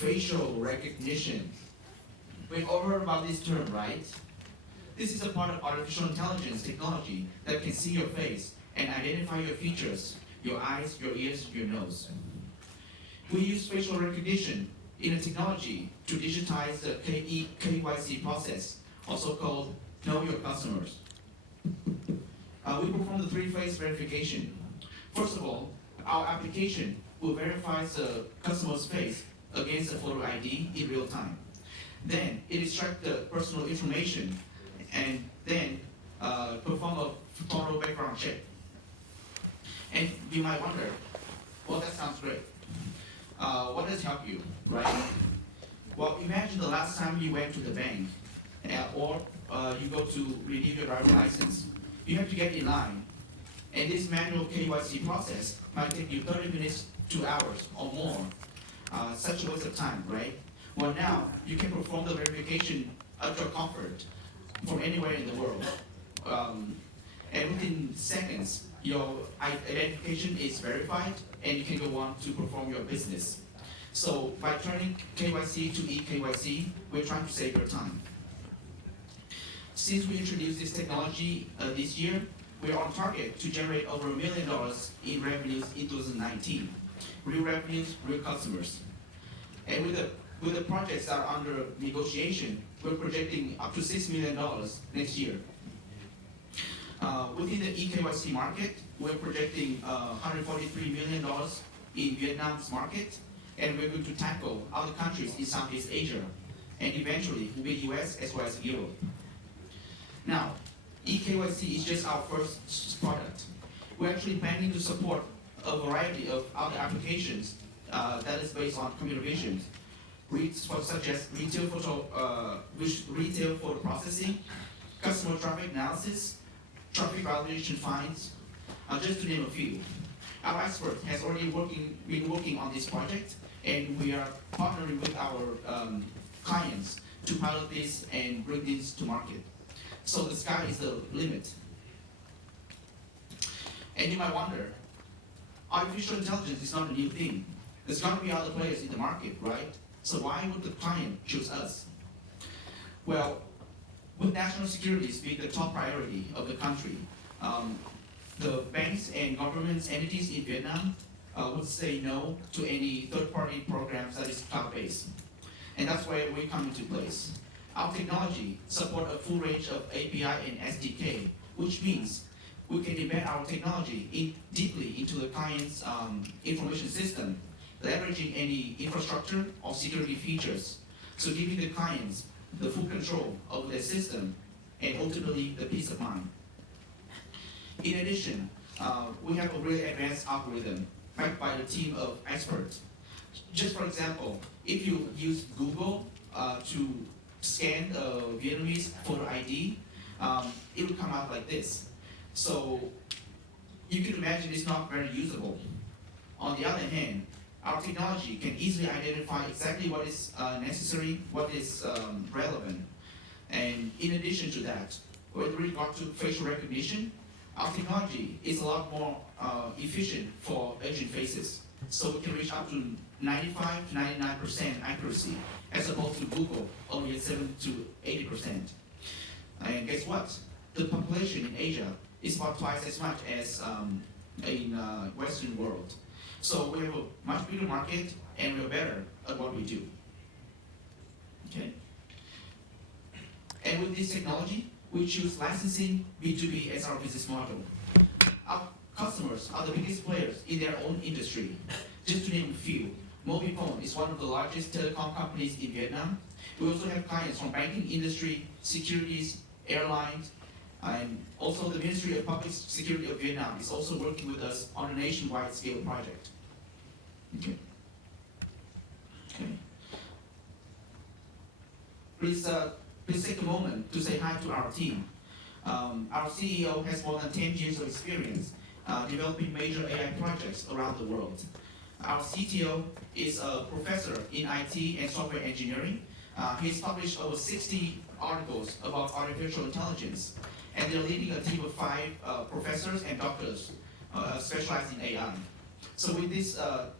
Facial recognition. We've all heard about this term, right? This is a part of artificial intelligence technology that can see your face and identify your features, your eyes, your ears, your nose. We use facial recognition in a technology to digitize the KYC process, also called Know Your Customers. We perform the three-phase verification. First of all, our application will verify the customer's face against a photo ID in real time. Then it extracts the personal information and then perform a thorough background check. And you might wonder, well, that sounds great. What does help you, right? Well, imagine the last time you went to the bank or you go to renew your driver's license. You have to get in line. And this manual KYC process might take you 30 minutes, 2 hours or more. Such a waste of time, right? Well, now you can perform the verification at your comfort from anywhere in the world. And within seconds, your identification is verified and you can go on to perform your business. So by turning KYC to eKYC, we're trying to save your time. Since we introduced this technology this year, we're on target to generate over $1 million in revenues in 2019. Real revenues, real customers. And with the projects that are under negotiation, we're projecting up to $6 million next year. Within the eKYC market, we're projecting $143 million in Vietnam's market, and we're going to tackle other countries in Southeast Asia, and eventually the US as well as Europe. Now, eKYC is just our first product. We're actually planning to support a variety of other applications that is based on computer vision, such as retail photo processing, customer traffic analysis, traffic violation fines, just to name a few. Our expert has already been working on this project, and we are partnering with our clients to pilot this and bring this to market. So the sky is the limit. And you might wonder, artificial intelligence is not a new thing. There's going to be other players in the market, right? So why would the client choose us? Well, with national security being the top priority of the country, the banks and government entities in Vietnam would say no to any third-party programs that is cloud-based. And that's where we come into place. Our technology supports a full range of API and SDK, which means we can embed our technology deeply into the client's information system, leveraging any infrastructure or security features, so giving the clients the full control of their system and ultimately the peace of mind. In addition, we have a really advanced algorithm backed by a team of experts. Just for example, if you use Google to scan a Vietnamese photo ID, it will come out like this. So you can imagine it's not very usable. On the other hand, our technology can easily identify exactly what is necessary, what is relevant. And in addition to that, with regard to facial recognition, our technology is a lot more efficient for Asian faces. So we can reach up to 95 to 99% accuracy, as opposed to Google, only at 7 to 80%. And guess what? The population in Asia is about twice as much as in Western world. So we have a much bigger market, and we're better at what we do. Okay. And with this technology, we choose licensing B2B as our business model. Our customers are the biggest players in their own industry. Just to name a few, Mobifone is one of the largest telecom companies in Vietnam. We also have clients from banking industry, securities, airlines, and also the Ministry of Public Security of Vietnam is also working with us on a nationwide scale project. Okay. Please take a moment to say hi to our team. Our CEO has more than 10 years of experience developing major AI projects around the world. Our CTO is a professor in IT and software engineering. He's published over 60 articles about artificial intelligence, and they're leading a team of 5 professors and doctors specialized in AI. So with this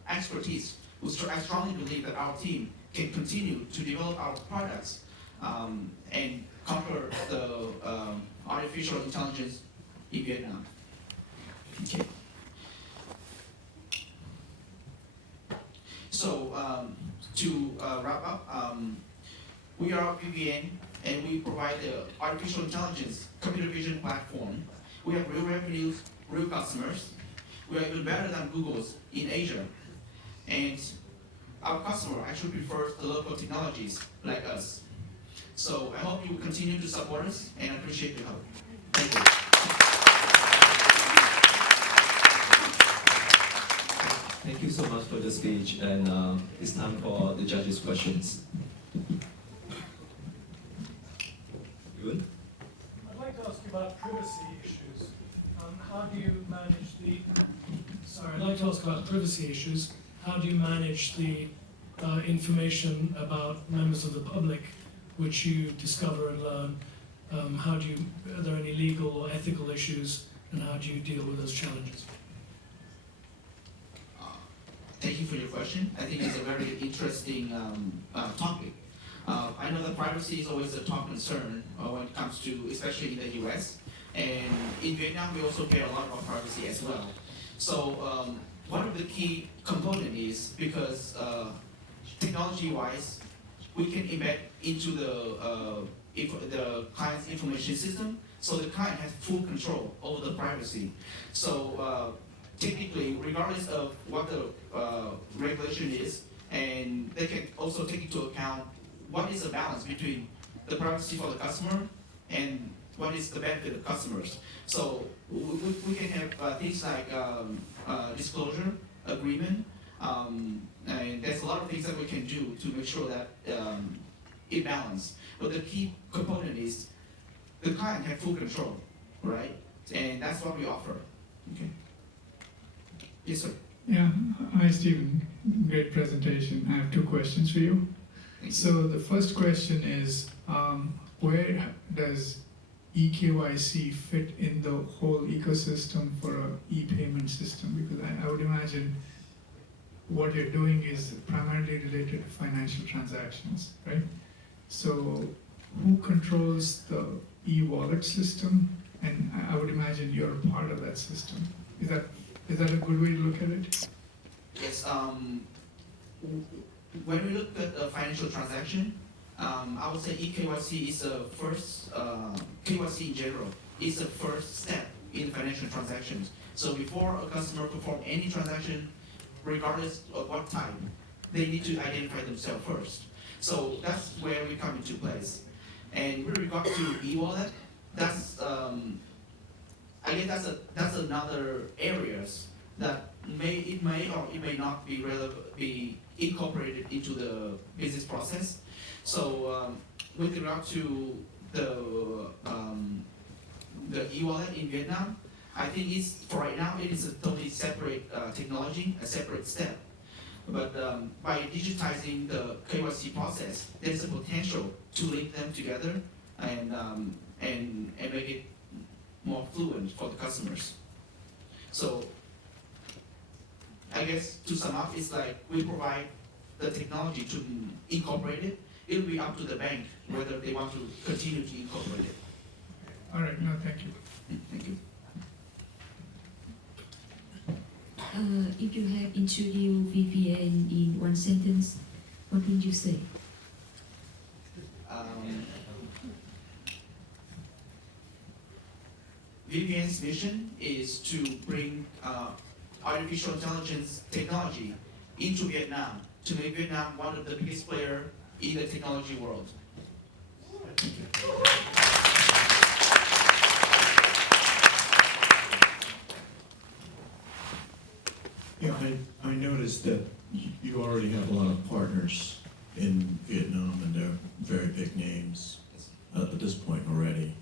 expertise, I strongly believe that our team can continue to develop our products and conquer the artificial intelligence in Vietnam. Okay. So to wrap up, we are VVN and we provide the artificial intelligence computer vision platform. We have real revenues, real customers. We are even better than Google's in Asia. And our customer actually prefers the local technologies like us. So I hope you will continue to support us and I appreciate your help. Thank you. Thank you so much for the speech, and it's time for the judges' questions. Good? I'd like to ask you about privacy issues. How do you manage the... Sorry, I'd like to ask about privacy issues. How do you manage the information about members of the public which you discover and learn? Are there any legal or ethical issues, and how do you deal with those challenges? Thank you for your question. I think it's a very interesting topic. I know that privacy is always a top concern when it comes to, especially in the US. And in Vietnam, we also care a lot about privacy as well. So one of the key components is because technology-wise, we can embed into the client's information system, so the client has full control over the privacy. So technically, regardless of what the regulation is, and they can also take into account what is the balance between the privacy for the customer and what is the benefit of customers. So we can have things like disclosure agreement, and there's a lot of things that we can do to make sure that it balances. But the key component is the client has full control, right? And that's what we offer. Okay. Yes, sir. Yeah. Hi, Stephen. Great presentation. I have two questions for you. So the first question is, where does eKYC fit in the whole ecosystem for an e-payment system? Because I would imagine what you're doing is primarily related to financial transactions, right? So who controls the e-wallet system? And I would imagine you're a part of that system. Is that a good way to look at it? Yes. When we look at the financial transaction, I would say eKYC is the first, KYC in general is the first step in financial transactions. So before a customer performs any transaction, regardless of what type, they need to identify themselves first. So that's where we come into place. And with regard to e-wallet, that's I guess that's another areas that it may or it may not be be incorporated into the business process. So with regard to the e-wallet in Vietnam, I think for right now it is a totally separate technology, a separate step. But by digitizing the KYC process, there's a potential to link them together and make it more fluent for the customers. So I guess to sum up, it's like we provide the technology to incorporate it. It'll be up to the bank whether they want to continue to incorporate it. All right, no, thank you. Thank you. If you have introduced VVN in one sentence, what would you say? VVN's mission is to bring artificial intelligence technology into Vietnam to make Vietnam one of the biggest players in the technology world. Thank you. Yeah, I noticed that you already have a lot of partners in Vietnam, and they're very big names at this point already.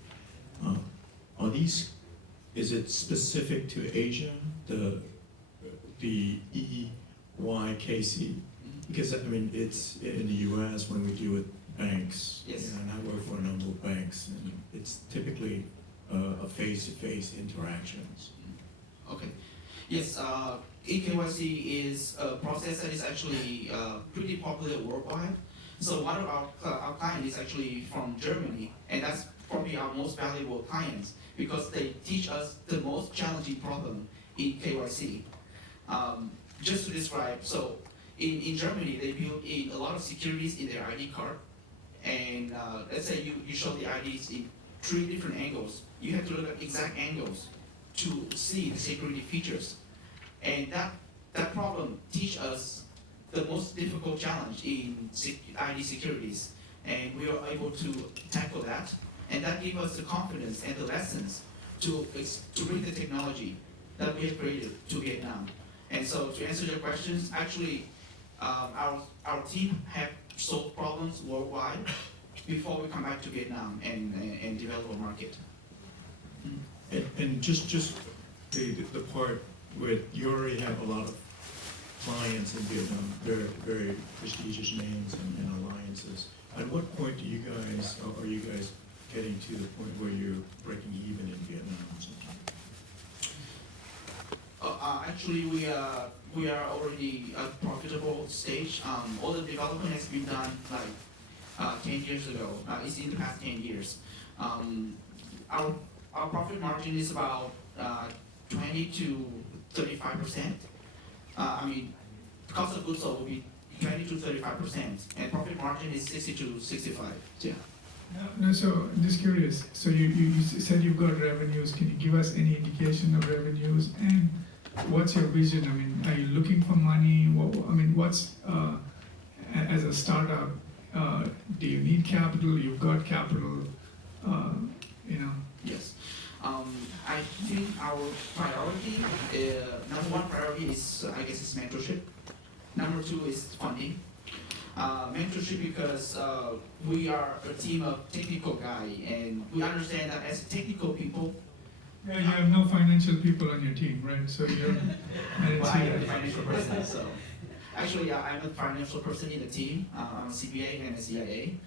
Is it specific to Asia, the EYKC? Because I mean, it's in the U.S. when we deal with banks, Yes. and I work for a number of banks, and it's typically a face-to-face interactions. Okay. Yes, eKYC is a process that is actually pretty popular worldwide. So one of our client is actually from Germany, and that's probably our most valuable clients because they teach us the most challenging problem in KYC. Just to describe, so in Germany, they built in a lot of securities in their ID card. And let's say you show the IDs in 3 different angles. You have to look at exact angles to see the security features. And that problem teach us the most difficult challenge in ID securities. And we are able to tackle that. And that gives us the confidence and the lessons to bring the technology that we have created to Vietnam. And so to answer your questions, actually, our team have solved problems worldwide before we come back to Vietnam and develop a market. And just the part with, you already have a lot of clients in Vietnam, very, very prestigious names and alliances. At what point are you guys getting to the point where you're breaking even in Vietnam or something? Actually, we are already at a profitable stage. All the development has been done like 10 years ago. It's in the past 10 years. Our profit margin is about 20 to 35%. I mean, cost of goods sold will be 20 to 35%, and profit margin is 60 to 65. Yeah. No, so just curious. So you said you've got revenues. Can you give us any indication of revenues and what's your vision? I mean, are you looking for money? What's as a startup? Do you need capital? You've got capital. Yes. I think our priority, number one priority is, I guess, is mentorship. Number 2 is funding. Mentorship because we are a team of technical guys, and we understand that as technical people. Yeah, you have no financial people on your team, right? So you're. Well, I am a financial person, so actually, I'm a financial person in the team. I'm a CPA and a CIA.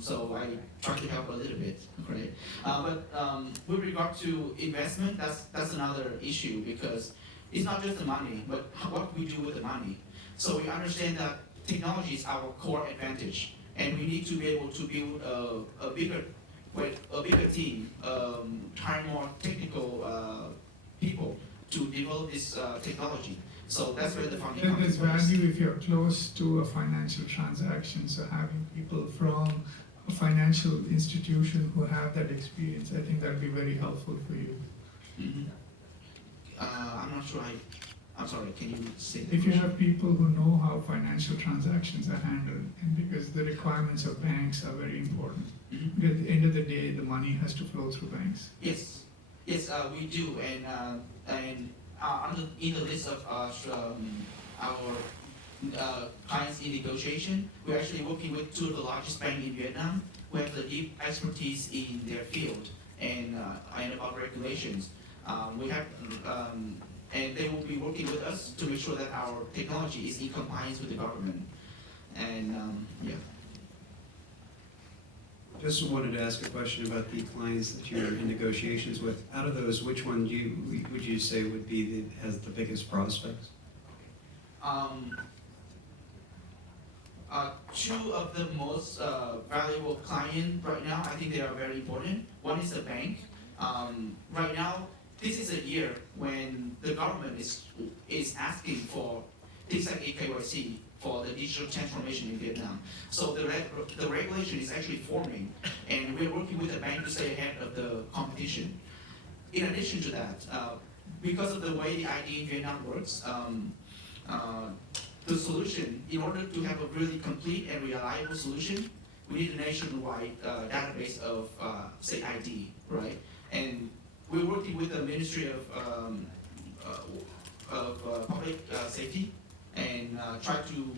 So I try to help a little bit, right? But with regard to investment, that's another issue because it's not just the money, but what we do with the money. So we understand that technology is our core advantage, and we need to be able to build a bigger team, hire more technical people to develop this technology. So that's where the funding comes in. There's value if you're close to a financial transaction. So having people from a financial institution who have that experience, I think that'd be very helpful for you. Mm-hmm. I'm not sure. I'm sorry. Can you say that? If you have people who know how financial transactions are handled, and because the requirements of banks are very important. Mm-hmm. At the end of the day, the money has to flow through banks. Yes, we do, and in the list of our clients in negotiation, we're actually working with 2 of the largest banks in Vietnam who have the deep expertise in their field and about regulations. And they will be working with us to make sure that our technology is in compliance with the government. And yeah. Just wanted to ask a question about the clients that you're in negotiations with. Out of those, which one would you say would be has the biggest prospects? 2 of the most valuable clients right now, I think they are very important. One is the bank. Right now, this is a year when the government is asking for things like eKYC for the digital transformation in Vietnam. So the regulation is actually forming, and we're working with the bank to stay ahead of the competition. In addition to that, because of the way the ID in Vietnam works, the solution, in order to have a really complete and reliable solution, we need a nationwide database of, say, ID, right? And we're working with the Ministry of Public Safety and try to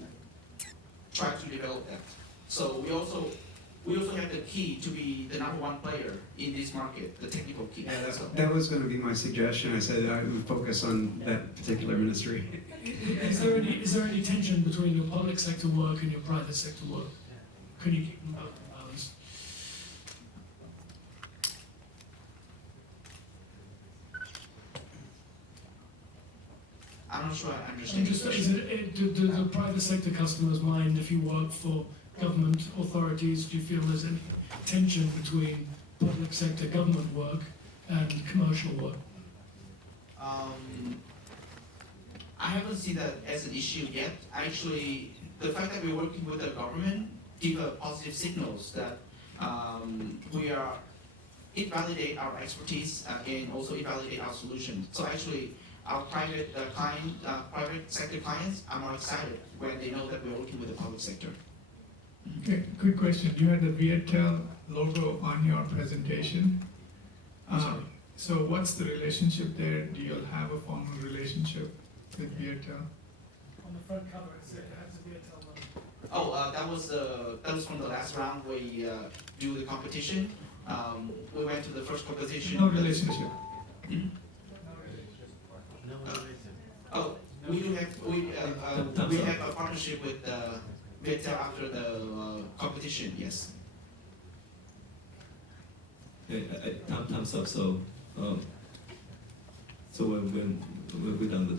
develop that. So we also have the key to be the number 1 player in this market, the technical key. Yeah, that was going to be my suggestion. I said I would focus on that particular ministry. Is there any tension between your public sector work and your private sector work? Can you keep them both in balance? I'm not sure I And understand. just, your is question. do the private sector customers mind if you work for government authorities? Do you feel there's any tension between public sector government work and commercial work? I haven't seen that as an issue yet. Actually, the fact that we're working with the government give a positive signals that it validate our expertise and also it validate our solution. So actually, our private sector clients are more excited when they know that we're working with the public sector. Okay, quick question. You had the Viettel logo on your presentation. Sorry. So what's the relationship there? Do you have a formal relationship with Viettel? On the front cover, it said it has to be a telephone. Oh, that was from the last round we do the competition. We went to the first competition. No relationship. Hmm? Oh, we do have we have a partnership with Viettel after the competition. Yes. Time's up. So when we're done with